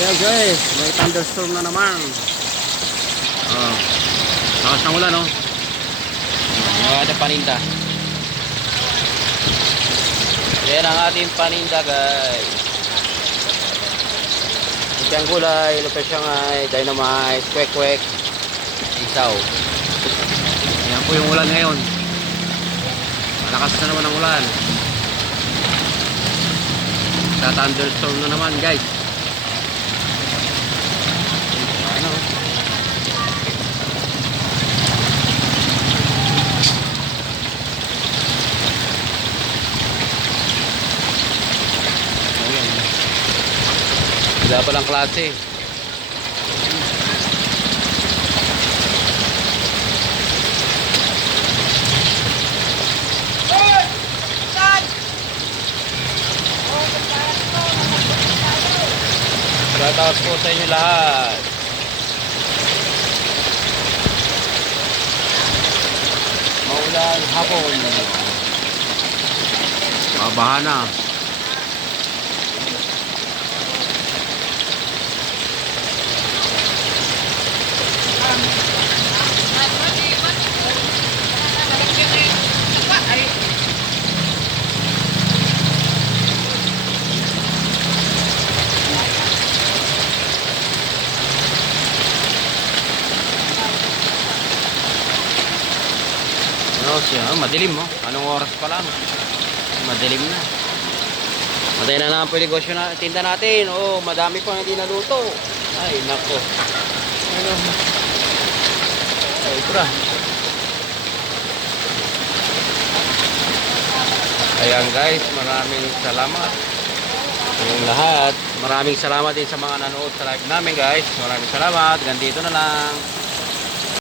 Ayan guys, may thunderstorm na naman. Lakas ng ulan, no? Yung ating paninda. Yan ang ating paninda, guys. Lupyang gulay, lupyang siyangay, dynamite, kwek-kwek, isaw. Yan po yung ulan ngayon. Malakas na naman ang ulan. Sa thunderstorm na naman, guys. Ano? Wala palang klase. Shoutout po sa inyo lahat. Maulan hapon. Mabaha na. Madilim, mo. Anong oras pa lang? Madilim na. Matay na naman po yung negosyo na tinda natin. Oh, madami pang hindi naluto. Ay, nako. Ano? Ay, ito na. Ayan guys, maraming salamat sa lahat. Maraming salamat din sa mga nanood sa live namin guys. Maraming salamat. Gandito na lang.